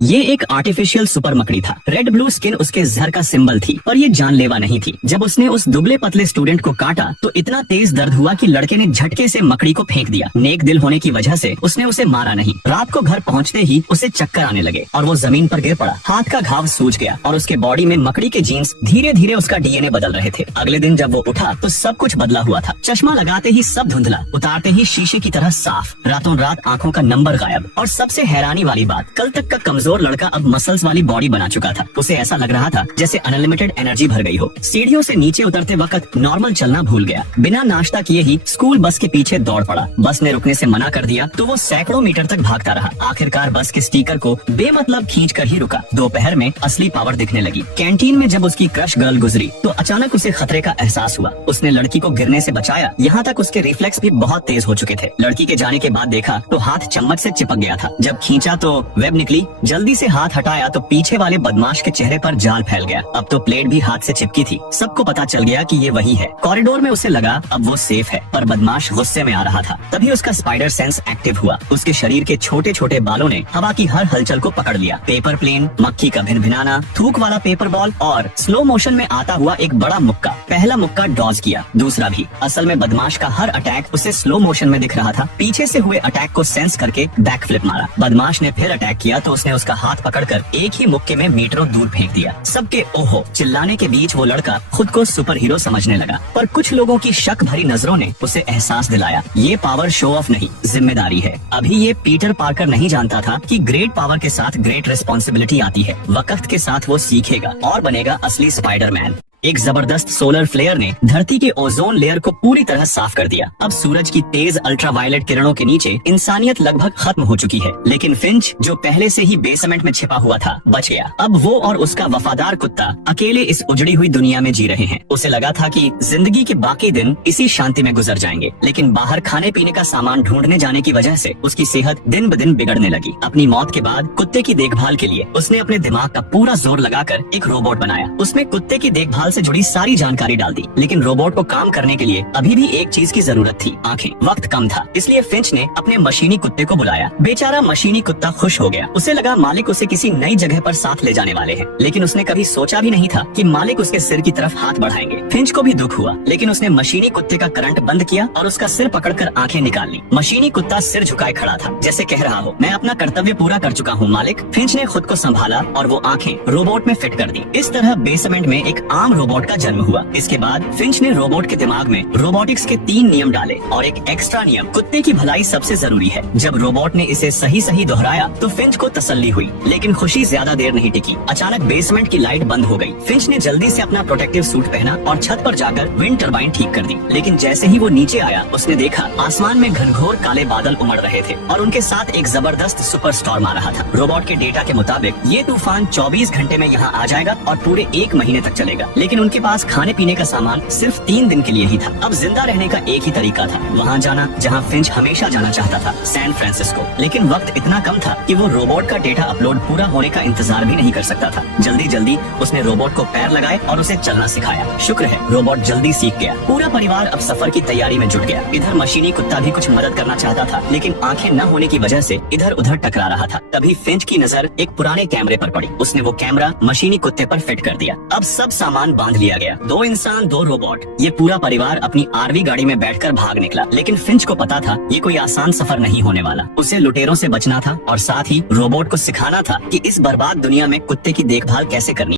ये एक artificial super मकड़ी था। रेड ब्लू स्किन उसके जहर का सिंबल थी, पर ये जानलेवा नहीं थी। जब उसने उस दुबले पतले स्टूडेंट को काटा तो इतना तेज दर्द हुआ कि लड़के ने झटके से मकड़ी को फेंक दिया। नेक दिल होने की वजह से उसने उसे मारा नहीं। रात को घर पहुंचते ही उसे चक्कर आने लगे और वो जमीन पर गिर पड़ा। हाथ का घाव सूज गया और उसके बॉडी में मकड़ी के जीन्स धीरे धीरे उसका डीएनए बदल रहे थे। अगले दिन जब वो उठा तो सब कुछ बदला हुआ था। चश्मा लगाते ही सब धुंधला, उतारते ही शीशे की तरह साफ, रातों रात आंखों का नंबर गायब। और सबसे हैरानी वाली बात, कल तक का कमजोर लड़का अब मसल्स वाली बॉडी बना चुका था। उसे ऐसा लग रहा था जैसे अनलिमिटेड एनर्जी भर गई हो। सीढ़ियों से नीचे उतरते वक्त नॉर्मल चलना भूल गया। बिना नाश्ता किए ही स्कूल बस के पीछे दौड़ पड़ा। बस ने रुकने से मना कर दिया तो वो सैकड़ों मीटर तक भागता रहा। आखिरकार बस के स्टिकर को बेमतलब खींच कर ही रुका। दोपहर में असली पावर दिखने लगी। कैंटीन में जब उसकी क्रश गर्ल गुजरी तो अचानक उसे खतरे का एहसास हुआ। उसने लड़की को गिरने से बचाया। यहाँ तक उसके रिफ्लेक्स भी बहुत तेज हो चुके थे। लड़की के जाने के बाद देखा तो हाथ चम्मच से चिपक गया था। जब खींचा तो वेब निकली। जल्दी से हाथ हटाया तो पीछे वाले बदमाश के चेहरे पर जाल फैल गया। अब तो प्लेट भी हाथ से चिपकी थी। सबको पता चल गया कि ये वही है। कॉरिडोर में उसे लगा अब वो सेफ है, पर बदमाश गुस्से में आ रहा था। तभी उसका स्पाइडर सेंस एक्टिव हुआ। उसके शरीर के छोटे छोटे बालों ने हवा की हर हलचल को पकड़ लिया। पेपर प्लेन, मक्खी का भिनभिनाना, थूक वाला पेपर बॉल और स्लो मोशन में आता हुआ एक बड़ा मुक्का। पहला मुक्का डॉज किया, दूसरा भी। असल में बदमाश का हर अटैक उसे स्लो मोशन में दिख रहा था। पीछे से हुए अटैक को सेंस करके बैक फ्लिप मारा। बदमाश ने फिर अटैक किया तो उसने उसका हाथ पकड़कर एक ही मुक्के में मीटरों दूर फेंक दिया। सबके ओहो चिल्लाने के बीच वो लड़का खुद को सुपर हीरो समझने लगा। पर कुछ लोगों की शक भरी नजरों ने उसे एहसास दिलाया, ये पावर शो ऑफ नहीं, जिम्मेदारी है। अभी ये पीटर पार्कर नहीं जानता था कि ग्रेट पावर के साथ ग्रेट रिस्पॉन्सिबिलिटी आती है। वक्त के साथ वो सीखेगा और बनेगा असली स्पाइडरमैन। एक जबरदस्त सोलर फ्लेयर ने धरती के ओजोन लेयर को पूरी तरह साफ कर दिया। अब सूरज की तेज अल्ट्रावायलेट किरणों के नीचे इंसानियत लगभग खत्म हो चुकी है। लेकिन फिंच, जो पहले से ही बेसमेंट में छिपा हुआ था, बच गया। अब वो और उसका वफादार कुत्ता अकेले इस उजड़ी हुई दुनिया में जी रहे हैं। उसे लगा था कि जिंदगी के बाकी दिन इसी शांति में गुजर जाएंगे, लेकिन बाहर खाने पीने का सामान ढूंढने जाने की वजह से उसकी सेहत दिन ब दिन बिगड़ने लगी। अपनी मौत के बाद कुत्ते की देखभाल के लिए उसने अपने दिमाग का पूरा जोर लगाकर एक रोबोट बनाया। उसमें कुत्ते की देखभाल से जुड़ी सारी जानकारी डाल दी। लेकिन रोबोट को काम करने के लिए अभी भी एक चीज की जरूरत थी, आंखें। वक्त कम था, इसलिए फिंच ने अपने मशीनी कुत्ते को बुलाया। बेचारा मशीनी कुत्ता खुश हो गया। उसे लगा मालिक उसे किसी नई जगह पर साथ ले जाने वाले हैं। लेकिन उसने कभी सोचा भी नहीं था कि मालिक उसके सिर की तरफ हाथ बढ़ाएंगे। फिंच को भी दुख हुआ, लेकिन उसने मशीनी कुत्ते का करंट बंद किया और उसका सिर पकड़कर आंखें निकाल ली। मशीनी कुत्ता सिर झुकाए खड़ा था, जैसे कह रहा हो, मैं अपना कर्तव्य पूरा कर चुका हूँ मालिक। फिंच ने खुद को संभाला और वो आंखें रोबोट में फिट कर दी। इस तरह बेसमेंट में एक आम रोबोट का जन्म हुआ। इसके बाद फिंच ने रोबोट के दिमाग में रोबोटिक्स के 3 नियम डाले और एक एक्स्ट्रा नियम, कुत्ते की भलाई सबसे जरूरी है। जब रोबोट ने इसे सही सही दोहराया तो फिंच को तसल्ली हुई, लेकिन खुशी ज्यादा देर नहीं टिकी। अचानक बेसमेंट की लाइट बंद हो गई। फिंच ने जल्दी से अपना प्रोटेक्टिव सूट पहना और छत पर जाकर विंड टरबाइन ठीक कर दी। लेकिन जैसे ही वो नीचे आया, उसने देखा आसमान में घनघोर काले बादल उमड़ रहे थे और उनके साथ एक जबरदस्त सुपर स्टॉर्म आ रहा था। रोबोट के डेटा के मुताबिक ये तूफान 24 घंटे में यहाँ आ जाएगा और पूरे 1 महीने तक चलेगा। लेकिन उनके पास खाने पीने का सामान सिर्फ 3 दिन के लिए ही था। अब जिंदा रहने का एक ही तरीका था, वहाँ जाना जहाँ फिंच हमेशा जाना चाहता था, सैन फ्रांसिस्को। लेकिन वक्त इतना कम था कि वो रोबोट का डेटा अपलोड पूरा होने का इंतजार भी नहीं कर सकता था। जल्दी जल्दी उसने रोबोट को पैर लगाए और उसे चलना सिखाया। शुक्र है रोबोट जल्दी सीख गया। पूरा परिवार अब सफर की तैयारी में जुट गया। इधर मशीनी कुत्ता भी कुछ मदद करना चाहता था, लेकिन आंखें न होने की वजह से इधर उधर टकरा रहा था। तभी फिंच की नजर एक पुराने कैमरे पर पड़ी। उसने वो कैमरा मशीनी कुत्ते पर फिट कर दिया। अब सब सामान बांध लिया गया। 2 इंसान 2 रोबोट, ये पूरा परिवार अपनी आरवी गाड़ी में बैठकर भाग निकला। लेकिन फिंच को पता था ये कोई आसान सफर नहीं होने वाला। उसे लुटेरों से बचना था और साथ ही रोबोट को सिखाना था कि इस बर्बाद दुनिया में कुत्ते की देखभाल कैसे करनी।